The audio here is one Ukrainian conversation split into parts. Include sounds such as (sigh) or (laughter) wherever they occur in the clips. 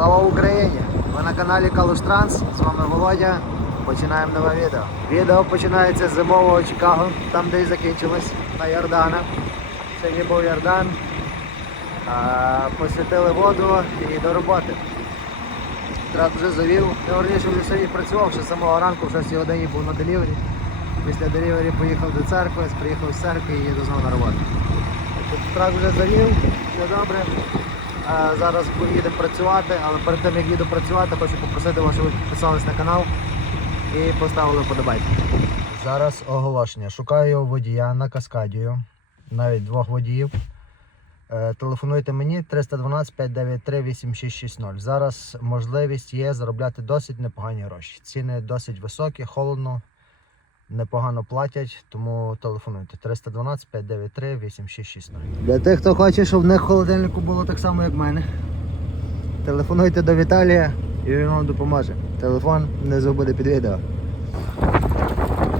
Слава Україні! Ви на каналі Калуш Транс, з вами Володя. Починаємо нове відео. Відео починається з зимового Чикаго, там де і закінчилось, на Йордана. Сьогодні був Йордан. А, посвятили воду і до роботи. Трат вже завів. Я верніше вже сьогодні працював, ще з самого ранку, в 6 годині був на делівері. Після делівері поїхав до церкви, приїхав з церкви і їду знову на роботу. Трак вже завів, все добре. Зараз поїдемо працювати, але перед тим як їду працювати, хочу попросити вас, щоб ви підписались на канал і поставили вподобайку. Зараз оголошення. Шукаю водія на Каскадію, навіть двох водіїв. Е, Телефонуйте мені 312 593 8660. Зараз можливість є заробляти досить непогані гроші. Ціни досить високі, холодно, непогано платять, тому телефонуйте 312 593 8660. Для тих, хто хоче, щоб в них в холодильнику було так само, як в мене. Телефонуйте до Віталія і він вам допоможе. Телефон внизу буде під відео.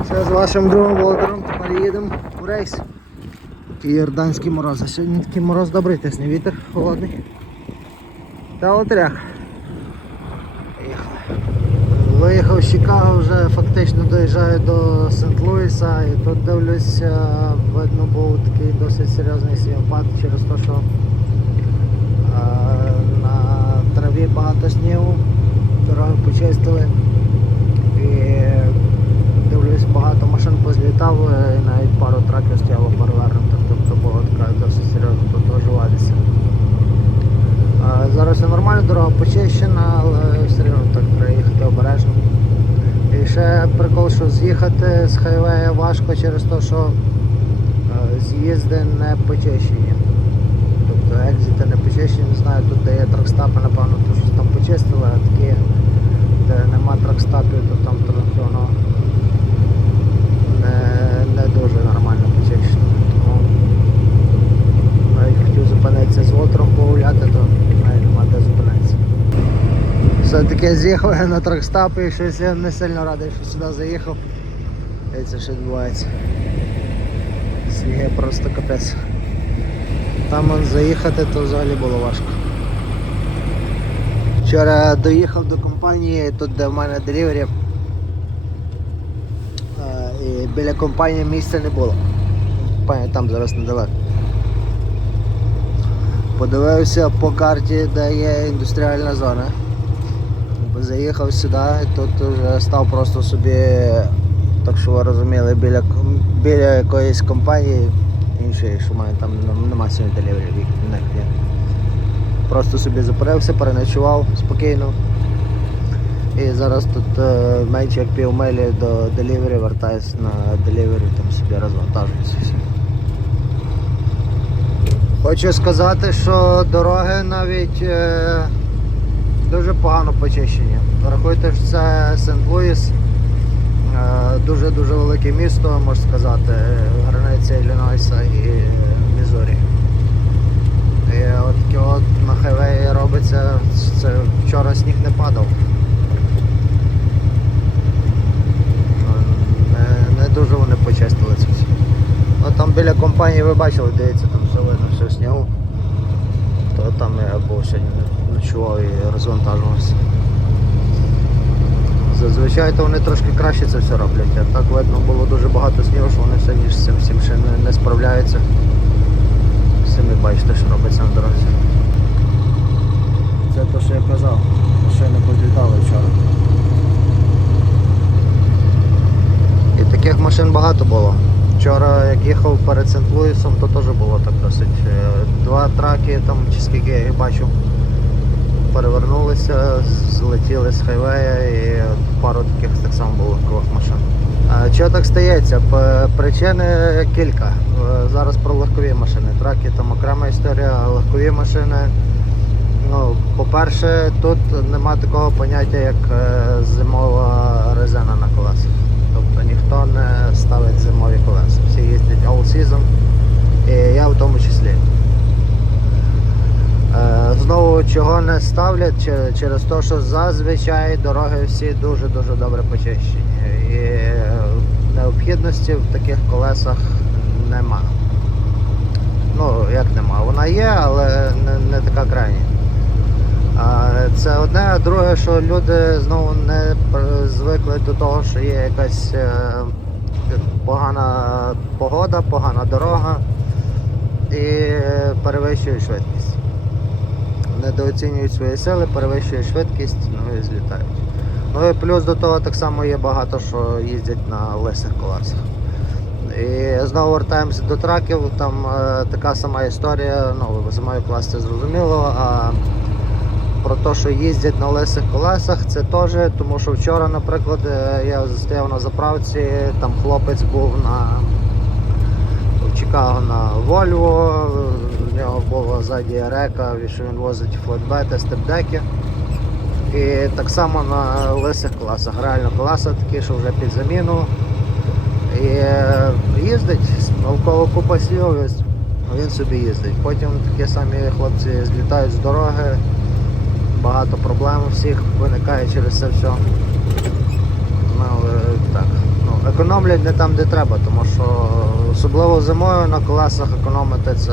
Все, з вашим другом Володимиром тепер їдемо у рейс. Такий йорданський мороз. А сьогодні такий мороз добрий, тисне вітер холодний. Та отряг. Виїхав з Чикаго, вже фактично доїжджаю до Сент-Луіса і тут дивлюся, видно був такий досить серйозний снігопад через те, що а, на траві багато снігу, дороги почистили і дивлюсь, багато машин позлітало і навіть пару траків стояло перевернуто, тобто було така досить серйозно тут виживатися. Зараз все нормально, дорога почищена, але все одно так треба обережно. І ще прикол, що з'їхати з хайвея важко через те, що е, з'їзди не почищені. Тобто екзити не почищені, не знаю, тут де є тракстапи, напевно, то щось там почистили, а такі, де нема тракстапів, то там трохи воно не, не дуже нормально почищено. Тому навіть хотів зупинитися з отром погуляти, то навіть нема де зупинитися. Все-таки з'їхав на тракстап і щось я не сильно радий, що сюди заїхав. І це що відбувається. Сніги просто капець. Там он заїхати, то взагалі було важко. Вчора доїхав до компанії, тут де в мене делівері. І біля компанії місця не було. Компанія там зараз недалеко. Подивився по карті, де є індустріальна зона. Заїхав сюди тут вже став просто собі, так що ви розуміли, біля, біля якоїсь компанії іншої, що має там нем- нема сьогодні делівері. Просто собі зупинився, переночував спокійно. І зараз тут е, менше як пів милі до делівері, вертаюсь на делівері, там собі розвантажуюся. Хочу сказати, що дороги навіть е, дуже погано почищені. Рахуйте, що це Сент-Луїс, е, дуже-дуже велике місто, можна сказати, границя Іллінойса і Мізурі. І от таке от на хайвеї робиться, це вчора сніг не падав. Не, не дуже вони почистили це все. Ну там біля компанії ви бачили, дивіться, там все видно, все снігу. То там я був сьогодні ночував і розвантажувався. Зазвичай то вони трошки краще це все роблять, а так видно було дуже багато снігу, що вони сьогодні з цим всім ще не, не справляються. Самі бачите, що робиться на дорозі. Це те, що я казав, машини позлітали вчора. І таких машин багато було. Вчора, як їхав перед Сент-Луїсом, то теж було так досить. Е, Два траки, там, чи скільки я їх бачив, перевернулися, злетіли з хайвея і пару таких так само було машин. Чого так стається? Причини кілька. Е, Зараз про легкові машини. Траки там окрема історія, а легкові машини. Ну, по-перше, тут нема такого поняття, як е, зимова резина на колесах. Тобто ніхто не ставить зимові колеса. Всі їздять all season, і я в тому числі. Е, Знову чого не ставлять через те, що зазвичай дороги всі дуже-дуже добре почищені. І е, необхідності в таких колесах нема. Ну, як нема, вона є, але не, не така крайня. Це одне, а друге, що люди знову не звикли до того, що є якась е, погана погода, погана дорога і перевищують швидкість. Недооцінюють свої сили, перевищують швидкість, ну і злітають. Ну і плюс до того так само є багато, що їздять на лисих колесах. І знову вертаємося до траків, там е, така сама історія, ну, зимою клас це зрозуміло, а про те, що їздять на лисих колесах, це теж, тому що вчора, наприклад, е, я стояв на заправці, там хлопець був на в Чикаго на Volvo, в нього була ззаді река, що він возить флетбети, степдеки. І так само на лисих колесах. Реально колеса такі, що вже під заміну. І їздить, навколо купа слів, він собі їздить. Потім такі самі хлопці злітають з дороги, багато проблем всіх виникає через це все. Ну, так. Ну, економлять не там, де треба, тому що особливо зимою на колесах економити це,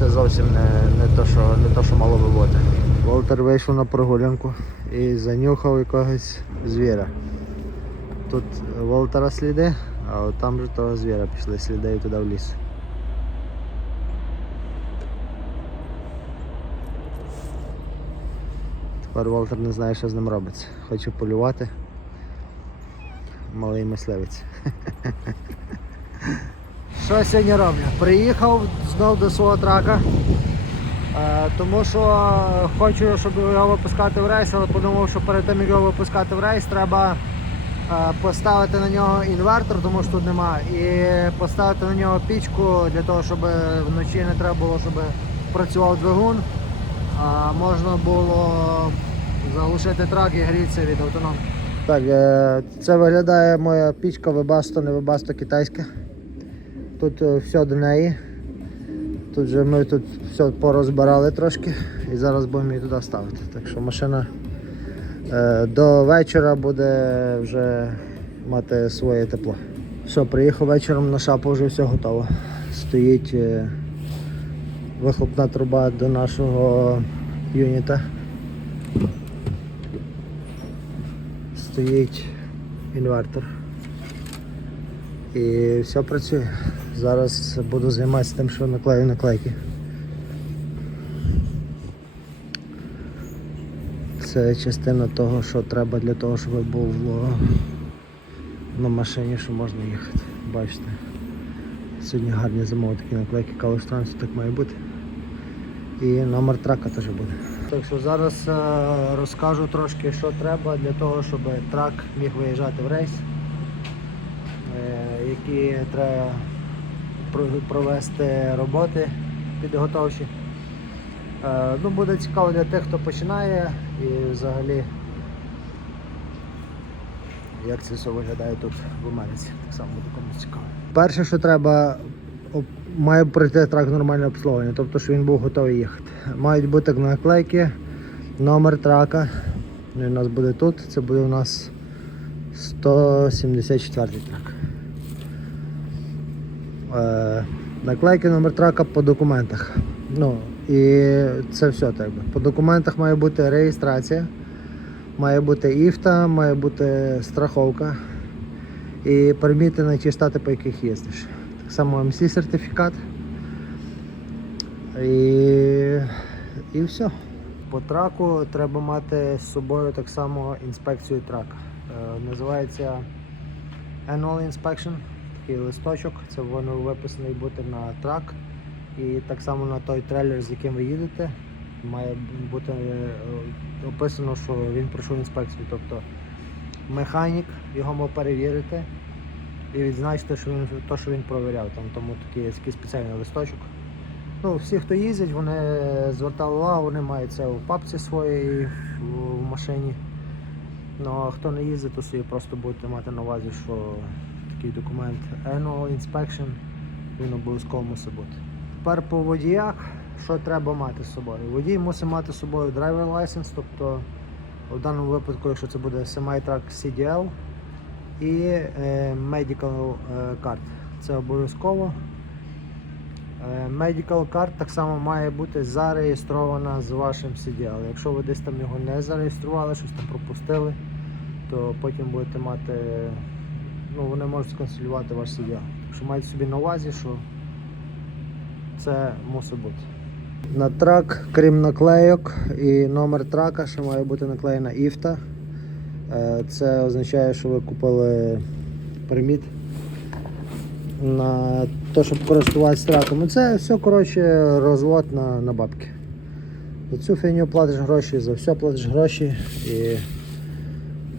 це зовсім не, не, то, що, не то, що мало би бути. Волтер вийшов на прогулянку і занюхав якогось звіра. Тут Волтера сліди, а от там же того звіра пішли сліди і туди в ліс. Тепер Волтер не знає, що з ним робиться. Хоче полювати. Малий мисливець. (laughs) Що сьогодні роблю? Приїхав знов до свого трака. Е, тому що хочу, щоб його випускати в рейс, але подумав, що перед тим як його випускати в рейс, треба е, поставити на нього інвертор, тому що тут нема, і поставити на нього пічку для того, щоб вночі не треба було, щоб працював двигун. А можна було заглушити трак і грітися від автономки. Так, е, це виглядає моя пічка Webasto, не Webasto китайська. Тут е, все до неї. Тут же ми тут все порозбирали трошки і зараз будемо її туди ставити. Так що машина е, до вечора буде вже мати своє тепло. Все, приїхав вечором на шапу, вже все готово. Стоїть е, вихлопна труба до нашого юніта. Стоїть інвертор. І все працює. Зараз буду займатися тим, що наклею наклейки. Це частина того, що треба для того, щоб було на машині, що можна їхати. Бачите. Сьогодні гарні зимові такі наклейки Калуштранцу, так має бути. І номер трака теж буде. Так що зараз е, розкажу трошки, що треба для того, щоб трак міг виїжджати в рейс. Е, які треба провести роботи підготовчі. Е, Ну, буде цікаво для тих, хто починає і взагалі як це все виглядає тут в Америці. Так само буде комусь цікаво. Перше, що треба, має пройти трак нормальне обслуговування, тобто, що він був готовий їхати. Мають бути наклейки, номер трака. Він у нас буде тут, це буде у нас 174 трак. Е, наклейки номер трака по документах. Ну, і це все так би. По документах має бути реєстрація, має бути іфта, має бути страховка і переміти на ті штати, по яких їздиш. Так само МС сертифікат. І, і все. По траку треба мати з собою так само інспекцію трака. Е, називається Annual Inspection такий листочок, це воно виписаний бути на трак. І так само на той трейлер, з яким ви їдете, має бути е, описано, що він пройшов інспекцію. Тобто механік його мав перевірити і відзначити, що він то, що він провіряв. Там тому такий, такий спеціальний листочок. Ну, всі, хто їздять, вони звертали увагу, вони мають це в папці своїй в машині. Ну а хто не їздить, то собі просто будете мати на увазі, що такий документ Annual Inspection, він обов'язково мусить бути. Тепер по водіях, що треба мати з собою? Водій мусить мати з собою driver license, тобто в даному випадку, якщо це буде semi-truck CDL і е, medical е, card. Це обов'язково. Е, Medical card так само має бути зареєстрована з вашим CD, але якщо ви десь там його не зареєстрували, щось там пропустили, то потім будете мати, ну вони можуть сконсолювати ваш CD. Так що майте собі на увазі, що це мусить бути. На трак, крім наклейок і номер трака, ще має бути наклеєна іфта. Е, Це означає, що ви купили перміт на те, щоб користуватися траком. Це все коротше, розвод на, на бабки. За цю фігню платиш гроші, за все платиш гроші і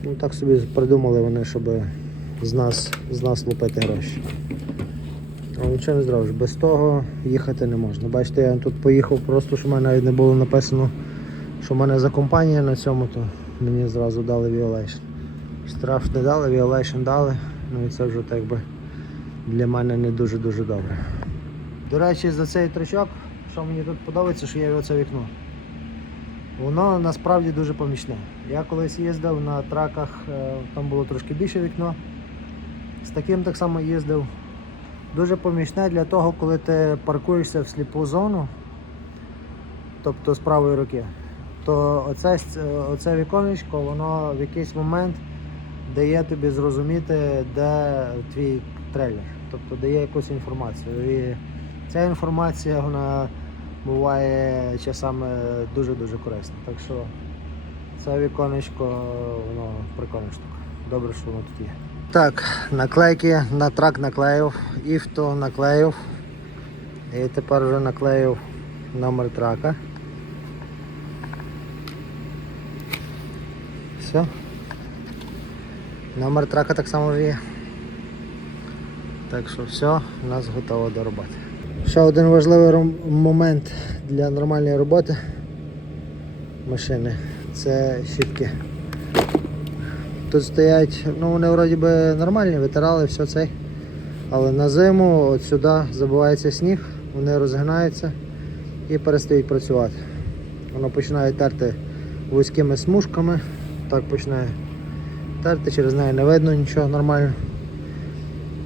ну, так собі придумали вони, щоб з нас, з нас лупити гроші. Але нічого не зробиш, без того їхати не можна. Бачите, я тут поїхав, просто що в мене навіть не було написано, що в мене за компанія на цьому, то мені зразу дали violation. Штраф не дали, violation дали, ну і це вже так би для мене не дуже-дуже добре. До речі, за цей тричок, що мені тут подобається, що є оце вікно. Воно насправді дуже помічне. Я колись їздив на траках, е, там було трошки більше вікно. З таким так само їздив. Дуже помічне для того, коли ти паркуєшся в сліпу зону, тобто з правої руки, то оце, оце віконечко, воно в якийсь момент дає тобі зрозуміти, де твій трейлер. Тобто дає якусь інформацію. І ця інформація вона буває часами дуже-дуже корисна. Так що це віконечко, воно прикольна штука. Добре, що воно тут є. Так, наклейки на трак наклеїв, іфто наклеїв. І тепер вже наклеїв номер трака. Все. Номер трака так само вже є. Так що все, у нас готово до роботи. Ще один важливий момент для нормальної роботи машини це щітки. Тут стоять, ну вони вроді би нормальні, витирали, все це. Але на зиму от сюди забивається сніг, вони розгинаються і перестають працювати. Воно починає терти вузькими смужками, так починає терти, через неї не видно нічого нормально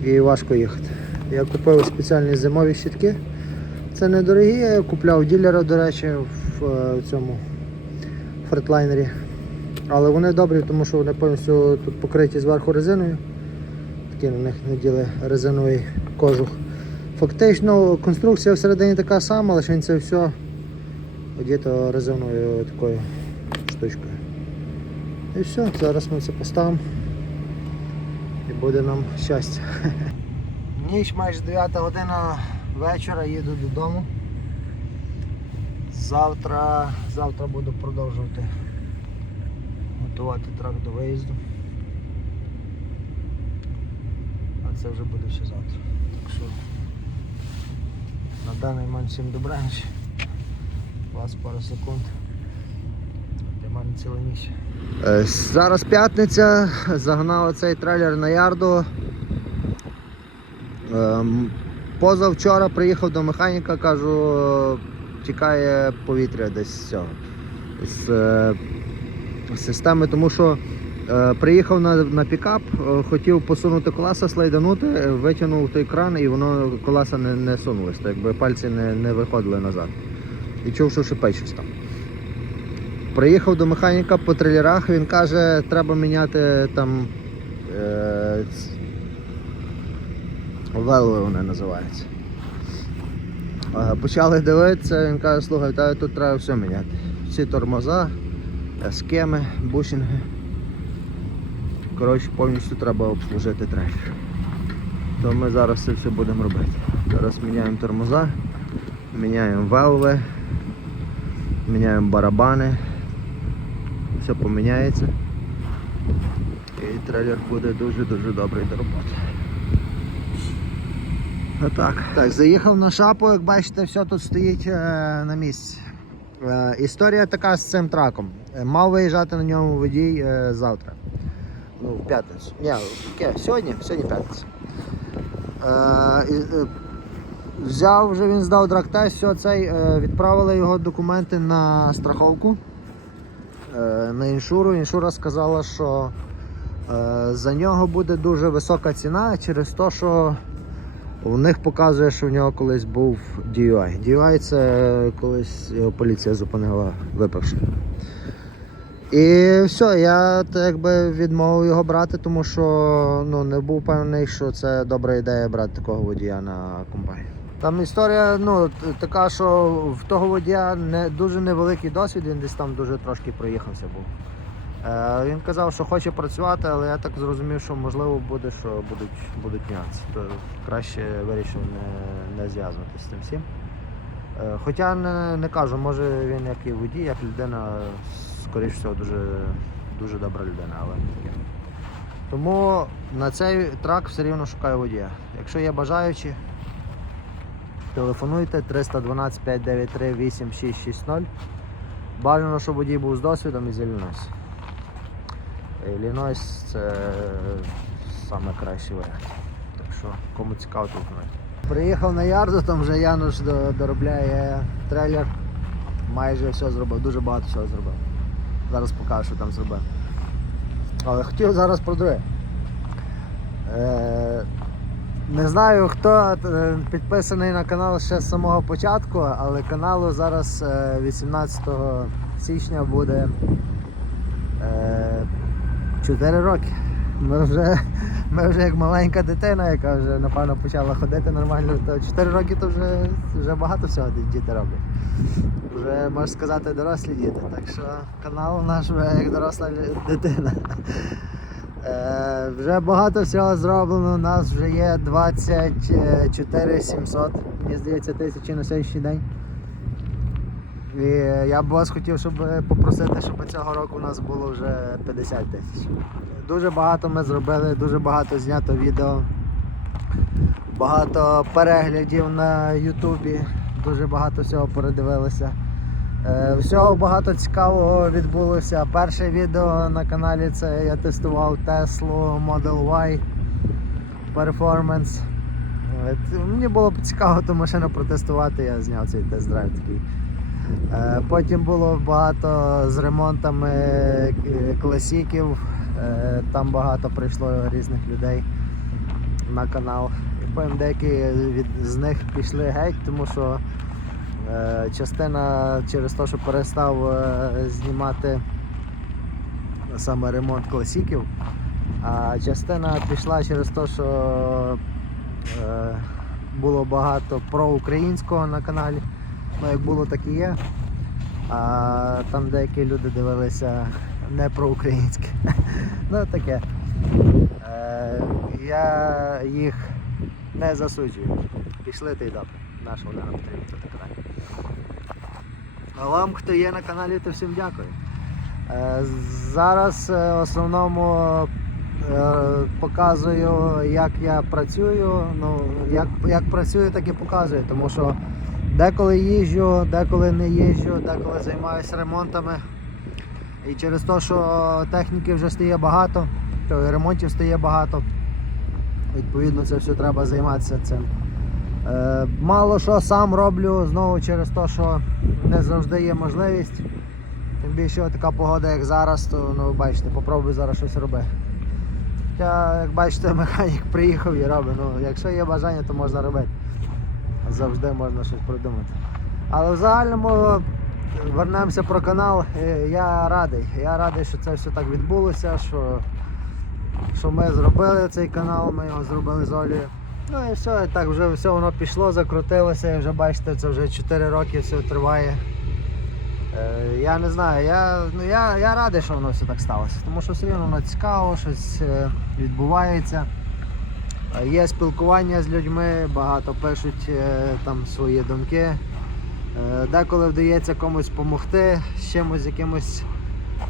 і важко їхати. Я купив спеціальні зимові щітки. Це недорогі, я купляв ділера, до речі, в е, цьому фретлайнері. Але вони добрі, тому що вони повністю тут покриті зверху резиною. Такий на них наділи резиновий кожух. Фактично конструкція всередині така сама, лише він це все одіто резиновою такою штучкою. І все, зараз ми це поставимо і буде нам щастя. (laughs) Ніч майже 9 година вечора, їду додому. Завтра, завтра буду продовжувати готувати трак до виїзду. А це вже буде все завтра. Так що на даний момент всім. У вас пару секунд. Для мене ціла ніч. Е, Зараз п'ятниця, загнав цей трейлер на ярду. Ем, Позавчора приїхав до механіка, кажу, е, тікає повітря десь з цього. Е, системи, тому що е, приїхав на, на пікап, е, хотів посунути колеса, слайданути, е, витягнув той кран і воно колеса не, не сунулось, так якби пальці не, не виходили назад. І чув, що шипить щось там. Приїхав до механіка по трейлерах, він каже, треба міняти там е, вони називаються. Е, Почали дивитися, він каже, слухай, тут треба все міняти. Всі тормоза, схеми, бушинги. Коротше, повністю треба обслужити трейлер. То ми зараз це все будемо робити. Зараз міняємо тормоза, міняємо велви, міняємо барабани все поміняється. І трейлер буде дуже-дуже добрий до роботи. Отак. Так, заїхав на шапу, як бачите, все тут стоїть е, на місці. Е, історія така з цим траком. Е, Мав виїжджати на ньому водій е, завтра. Ну, в п'ятницю. Ні? Сьогодні? Сьогодні п'ятниця. Е, взяв вже він здав драг-тест, все цей, відправили його документи на страховку на іншуру. Іншура сказала, що за нього буде дуже висока ціна через те, що У них показує, що в нього колись був DUI. DUI це колись його поліція зупинила випивши. І все, я так якби відмовив його брати, тому що ну, не був певний, що це добра ідея брати такого водія на компанію. Там історія ну, така, що в того водія не, дуже невеликий досвід, він десь там дуже трошки проїхався був. Е, він казав, що хоче працювати, але я так зрозумів, що можливо буде, що будуть, будуть нюанси. То краще вирішив не, не зв'язуватися з цим всім. Е, Хоча не, не кажу, може він як і водій, як людина, скоріш всього, дуже, дуже добра людина, але. Тому на цей трак все рівно шукаю водія. Якщо є бажаючі, телефонуйте 312 593 8660. Бажано, щоб водій був з досвідом і з Іллінойс. Іллінойс це саме кращий варіант. Так що, кому цікаво, телефонуйте. Приїхав на ярду, там вже Януш доробляє трейлер. Майже все зробив, дуже багато всього зробив. Зараз покажу, що там зробив. Але хотів зараз про друге. Е, не знаю, хто е, підписаний на канал ще з самого початку, але каналу зараз е, 18 січня буде е, 4 роки. Ми вже, ми вже як маленька дитина, яка вже напевно почала ходити нормально, то 4 роки то вже, вже багато всього діти роблять. Вже можна сказати дорослі діти. Так що канал наш вже як доросла дитина. Е, вже багато всього зроблено. У нас вже є 24 700, мені здається, тисячі на сьогоднішній день. І я б вас хотів, щоб попросити, щоб цього року у нас було вже 50 тисяч. Дуже багато ми зробили, дуже багато знято відео, багато переглядів на Ютубі, дуже багато всього передивилися. Е, Всього багато цікавого відбулося. Перше відео на каналі це я тестував Tesla Model Y Performance. Е, Мені було цікаво ту машину протестувати, я зняв цей тест-драйв такий. Е, Потім було багато з ремонтами класіків. Там багато прийшло різних людей на канал. Потім деякі з них пішли геть, тому що частина через те, що перестав е, знімати саме ремонт класіків, а частина пішла через те, що е, було багато проукраїнського на каналі. Ну, як було, так і є. А там деякі люди дивилися не проукраїнське. (laughs) ну таке. Е, я їх не засуджую. Пішли ти й добре. Нашого не потрібно тут каналі. А вам, хто є на каналі, то всім дякую. Е, зараз е, в основному е, показую, як я працюю. Ну, як, як працюю, так і показую, тому що деколи їжджу, деколи не їжджу, деколи займаюся ремонтами. І через те, що техніки вже стає багато, то і ремонтів стає багато. Відповідно, це все треба займатися цим. Е, мало що сам роблю знову через те, що не завжди є можливість. Тим більше така погода, як зараз, то ну, бачите, попробую зараз щось робити. Хоча, як бачите, (laughs) механік приїхав і робить. Ну, якщо є бажання, то можна робити. Завжди можна щось придумати. Але в загальному вернемося про канал. Е, Я радий. Я радий, що це все так відбулося, що, що ми зробили цей канал, ми його зробили з Олею. Ну і все, так вже все воно пішло, закрутилося, і вже бачите, це вже 4 роки все триває. Е, Я не знаю, я, ну, я, я радий, що воно все так сталося, тому що все воно цікаво, щось е, відбувається. Е, Є спілкування з людьми, багато пишуть е, там свої думки. Е, Деколи вдається комусь допомогти з чимось, якимось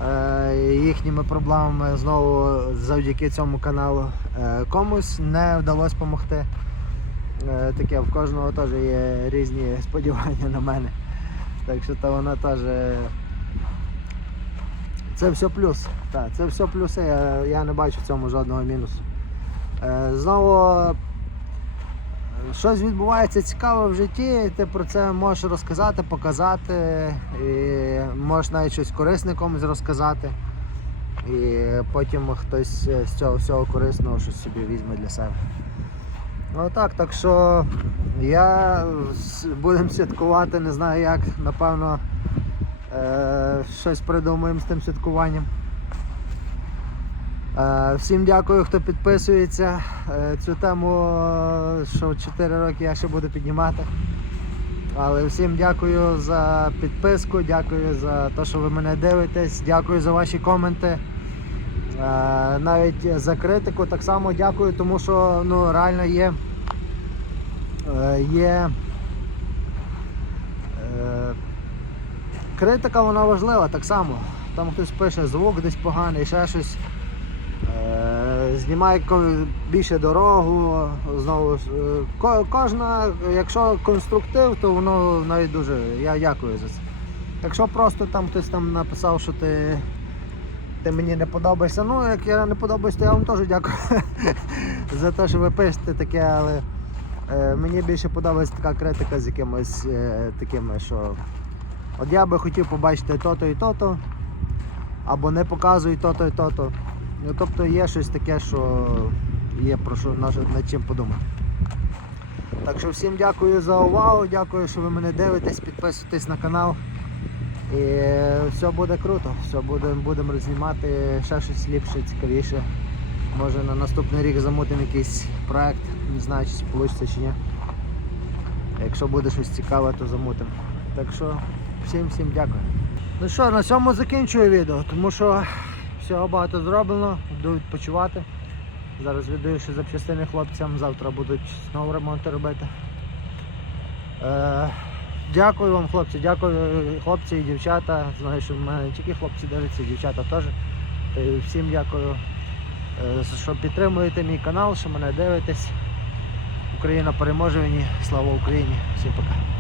е, їхніми проблемами знову завдяки цьому каналу. Е, Комусь не вдалося допомогти. Е, Таке в кожного теж є різні (laughs) сподівання на мене. Так що то вона теж. е, Це все плюс. Так, це все плюси. Я, я не бачу в цьому жодного мінусу. Знову щось відбувається цікаве в житті, ти про це можеш розказати, показати, і можеш навіть щось корисне комусь розказати. І потім хтось е, з цього всього корисного щось собі візьме для себе. Ну так, так що я будемо святкувати, не знаю як, напевно, е, щось придумаємо з тим святкуванням. Е, всім дякую, хто підписується. Е, цю тему, що 4 роки я ще буду піднімати. Але всім дякую за підписку, дякую за те, що ви мене дивитесь, дякую за ваші коменти. Е, навіть за критику так само дякую, тому що ну, реально є. е, є е, критика вона важлива так само. Там хтось пише звук десь поганий, ще щось. Знімай більше дорогу, знову кожна, якщо конструктив, то воно навіть дуже. Я дякую за це. Якщо просто там хтось там написав, що ти, ти мені не подобаєшся, ну як я не подобаюсь, то я вам теж дякую (laughs) за те, що ви пишете таке, але е, мені більше подобається така критика з якимось е, такими, що от я би хотів побачити то-то і то-то, або не показуй то-то і то-то. Ну, тобто є щось таке, що є про що над чим подумати. Так що всім дякую за увагу, дякую, що ви мене дивитесь, підписуйтесь на канал. І все буде круто, все будемо будемо рознімати ще щось ліпше, цікавіше. Може на наступний рік замутимо якийсь проект, не знаю, чи вийде чи ні. Якщо буде щось цікаве, то замутимо. Так що всім всім дякую. Ну що, на цьому закінчую відео, тому що всього багато зроблено, йду відпочивати. Зараз віддаю ще запчастини хлопцям, завтра будуть знову ремонти робити. Е, дякую вам, хлопці, дякую хлопці і дівчата. Знаю, що в мене не тільки хлопці дивляться, і дівчата теж. Всім дякую, е, що підтримуєте мій канал, що мене дивитесь. Україна переможе мені. Слава Україні! Всім пока.